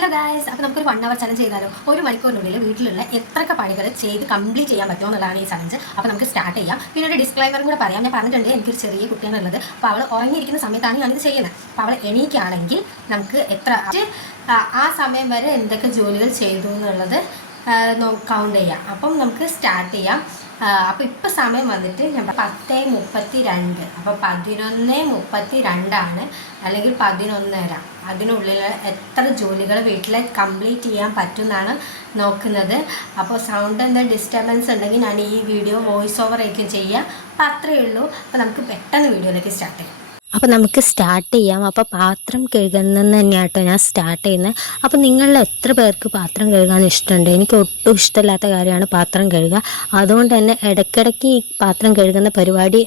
Hello guys, അപ്പോൾ നമുക്കൊരു 1 hour challenge ചെയ്താലോ? ഒരു മണിക്കൂറിനുള്ളിൽ വീട്ടിലുള്ള എത്രയൊക്കെ പണികൾ ചെയ്ത് കംപ്ലീറ്റ് ചെയ്യാൻ പറ്റുമോ എന്നുള്ളതാണ് ഈ ചലഞ്ച്. അപ്പോൾ നമുക്ക് സ്റ്റാർട്ട് ചെയ്യാം. പിന്നെ ഒരു ഡിസ്ക്ലൈമറും കൂടെ പറയാം. ഞാൻ പറഞ്ഞിട്ടുണ്ട്, എനിക്കൊരു ചെറിയ കുട്ടിയാണുള്ളത്. അപ്പോൾ അവൾ ഉറങ്ങിയിരിക്കുന്ന സമയത്താണ് ഞാനിത് ചെയ്യുന്നത്. അപ്പോൾ അവൾ എണീക്കുകയാണെങ്കിൽ നമുക്ക് എത്ര ആ സമയം വരെ എന്തൊക്കെ ജോലികൾ ചെയ്തു എന്നുള്ളത് കൗണ്ട് ചെയ്യാം. അപ്പം നമുക്ക് സ്റ്റാർട്ട് ചെയ്യാം. അപ്പോൾ ഇപ്പോൾ സമയം വന്നിട്ട് ഞാൻ 10:32. അപ്പോൾ 11:32 അല്ലെങ്കിൽ 11:30. അതിനുള്ളിൽ എത്ര ജോലികൾ വീട്ടിൽ കംപ്ലീറ്റ് ചെയ്യാൻ പറ്റുമെന്നാണ് നോക്കുന്നത്. അപ്പോൾ സൗണ്ട് എന്തെങ്കിലും ഡിസ്റ്റർബൻസ് ഉണ്ടെങ്കിൽ ഞാൻ ഈ വീഡിയോ വോയിസ് ഓവർ ആയിരിക്കും ചെയ്യുക. അപ്പോൾ അത്രയേ ഉള്ളൂ. അപ്പോൾ നമുക്ക് പെട്ടെന്ന് വീഡിയോയിലേക്ക് സ്റ്റാർട്ട് ചെയ്യാം. അപ്പോൾ നമുക്ക് സ്റ്റാർട്ട് ചെയ്യാം. അപ്പോൾ പാത്രം കഴുകുന്നത് തന്നെയാട്ടോ ഞാൻ സ്റ്റാർട്ട് ചെയ്യുന്നത്. അപ്പോൾ നിങ്ങളിൽ എത്ര പേർക്ക് പാത്രം കഴുകാൻ ഇഷ്ടമുണ്ട്? എനിക്ക് ഒട്ടും ഇഷ്ടമില്ലാത്ത കാര്യമാണ് പാത്രം കഴുകുക. അതുകൊണ്ട് തന്നെ ഇടയ്ക്കിടയ്ക്ക് ഈ പാത്രം കഴുകുന്ന പരിപാടി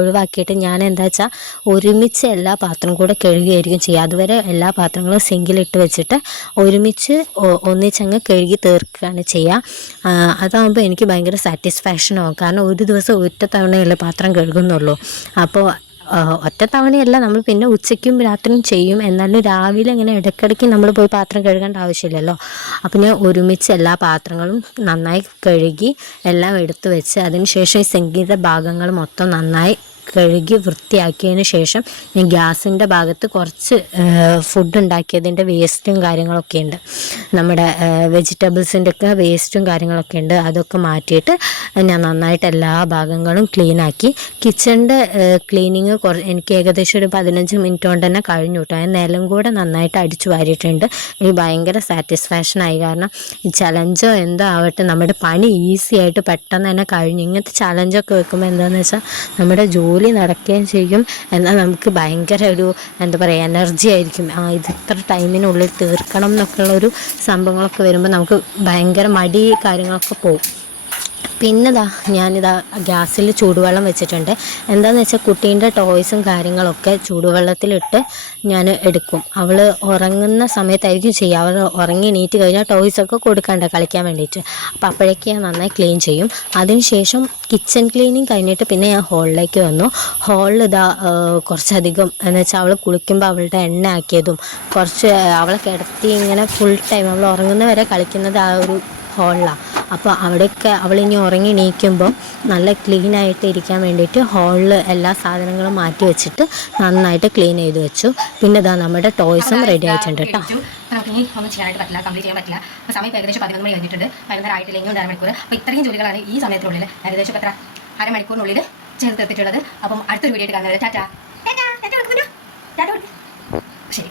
ഒഴിവാക്കിയിട്ട് ഞാൻ എന്താ വെച്ചാൽ ഒരുമിച്ച് എല്ലാ പാത്രം കൂടെ കഴുകുകയായിരിക്കും ചെയ്യുക. അതുവരെ എല്ലാ പാത്രങ്ങളും സിങ്കിലിട്ട് വെച്ചിട്ട് ഒന്നിച്ചങ്ങ് കഴുകി തീർക്കുകയാണ് ചെയ്യുക. അതാകുമ്പോൾ എനിക്ക് ഭയങ്കര സാറ്റിസ്ഫാക്ഷനാവും. കാരണം ഒരു ദിവസം ഒറ്റ തവണയല്ലേ പാത്രം കഴുകുന്നുള്ളൂ. അപ്പോൾ ഒറ്റ തവണയല്ല, നമ്മൾ പിന്നെ ഉച്ചയ്ക്കും രാത്രിയും ചെയ്യും. എന്നാലും രാവിലെ ഇങ്ങനെ ഇടയ്ക്കിടയ്ക്ക് നമ്മൾ പോയി പാത്രം കഴുകേണ്ട ആവശ്യമില്ലല്ലോ. അപ്പം ഞാൻ ഒരുമിച്ച് എല്ലാ പാത്രങ്ങളും നന്നായി കഴുകി എല്ലാം എടുത്തു വെച്ച് അതിന് ശേഷം ഈ സിങ്കിൻ്റെ ഭാഗങ്ങൾ മൊത്തം നന്നായി കഴുകി വൃത്തിയാക്കിയതിന് ശേഷം ഞാൻ ഗ്യാസിൻ്റെ ഭാഗത്ത് കുറച്ച് ഫുഡ് ഉണ്ടാക്കിയതിൻ്റെ വേസ്റ്റും കാര്യങ്ങളൊക്കെ ഉണ്ട്. നമ്മുടെ വെജിറ്റബിൾസിൻ്റെ ഒക്കെ വേസ്റ്റും കാര്യങ്ങളൊക്കെ ഉണ്ട്. അതൊക്കെ മാറ്റിയിട്ട് ഞാൻ നന്നായിട്ട് എല്ലാ ഭാഗങ്ങളും ക്ലീനാക്കി. കിച്ചണിൻ്റെ ക്ലീനിങ് എനിക്ക് ഏകദേശം ഒരു 15 മിനിറ്റ് കൊണ്ട് തന്നെ കഴിഞ്ഞു കിട്ടും. ഞാൻ നിലം കൂടെ നന്നായിട്ട് അടിച്ചു വാരിയിട്ടുണ്ട്. എനിക്ക് ഭയങ്കര സാറ്റിസ്ഫാക്ഷനായി. കാരണം ഈ ചലഞ്ചോ എന്തോ ആവട്ടെ, നമ്മുടെ പണി ഈസി ആയിട്ട് പെട്ടെന്ന് തന്നെ കഴിഞ്ഞു. ഇങ്ങനത്തെ ചലഞ്ചൊക്കെ വെക്കുമ്പോൾ എന്താണെന്ന് വെച്ചാൽ നമ്മുടെ ജോലി നടക്കുകയും ചെയ്യും. എന്നാൽ നമുക്ക് ഭയങ്കര ഒരു എന്താ പറയുക എനർജി ആയിരിക്കും. ഇത് ഇത്ര ടൈമിനുള്ളിൽ തീർക്കണം എന്നൊക്കെയുള്ളൊരു സംഭവങ്ങളൊക്കെ വരുമ്പോൾ നമുക്ക് ഭയങ്കര മടി കാര്യങ്ങളൊക്കെ പോകും. പിന്നെതാ ഞാനിതാ ഗ്യാസിൽ ചൂടുവെള്ളം വെച്ചിട്ടുണ്ട്. എന്താണെന്ന് വെച്ചാൽ കുട്ടീൻ്റെ ടോയ്സും കാര്യങ്ങളൊക്കെ ചൂടുവെള്ളത്തിലിട്ട് ഞാൻ എടുക്കും. അവൾ ഉറങ്ങുന്ന സമയത്തായിരിക്കും ചെയ്യുക. അവൾ ഉറങ്ങി എണീറ്റ് കഴിഞ്ഞാൽ ടോയ്സൊക്കെ കൊടുക്കണ്ട കളിക്കാൻ വേണ്ടിയിട്ട്. അപ്പോൾ അപ്പോഴേക്ക് ഞാൻ നന്നായി ക്ലീൻ ചെയ്യും. അതിനുശേഷം കിച്ചൺ ക്ലീനിങ് കഴിഞ്ഞിട്ട് പിന്നെ ഞാൻ ഹോളിലേക്ക് വന്നു. ഹോളിൽ ഇതാ കുറച്ചധികം എന്ന് വെച്ചാൽ അവൾ കുളിക്കുമ്പോൾ അവളുടെ എണ്ണ ആക്കിയതും കുറച്ച് അവളെ കിടത്തി ഇങ്ങനെ ഫുൾ ടൈം അവൾ ഉറങ്ങുന്നവരെ കളിക്കുന്നത് ആ ഒരു ഹോളിലാണ്. അപ്പോൾ അവിടെയൊക്കെ അവളിനി ഉറങ്ങി എണീക്കുമ്പോൾ നല്ല ക്ലീനായിട്ട് ഇരിക്കാൻ വേണ്ടിയിട്ട് ഹോളിൽ എല്ലാ സാധനങ്ങളും മാറ്റി വെച്ചിട്ട് നന്നായിട്ട് ക്ലീൻ ചെയ്ത് വെച്ചു. പിന്നെ ഇതാ നമ്മുടെ ടോയ്സും റെഡി ആയിട്ടുണ്ട് കേട്ടോ. നമുക്കിനി ഒന്നും ചെയ്യാനായിട്ട് പറ്റില്ല, കംപ്ലീറ്റ് ചെയ്യാൻ പറ്റില്ല. അപ്പോൾ സമയം ഏകദേശം 11 മണി കഴിഞ്ഞിട്ടുണ്ട്. 11:30 ആയിട്ടില്ല, ഇനി 1.5 മണിക്കൂർ. അപ്പോൾ ഇത്രയും ജോലികളാണ് ഈ സമയത്തിനുള്ളിൽ ഏകദേശം എത്ര അരമണിക്കൂറിനുള്ളിൽ ചെയ്ത് തീർത്തിട്ടുള്ളത്. അപ്പം അടുത്തൊരു വീഡിയോ ആയിട്ട് കാണുന്നത്. ടാറ്റ ടാറ്റ ടാറ്റ കൊടുക്കുന്നു, ടാറ്റ കൊടുക്കും. ശരി.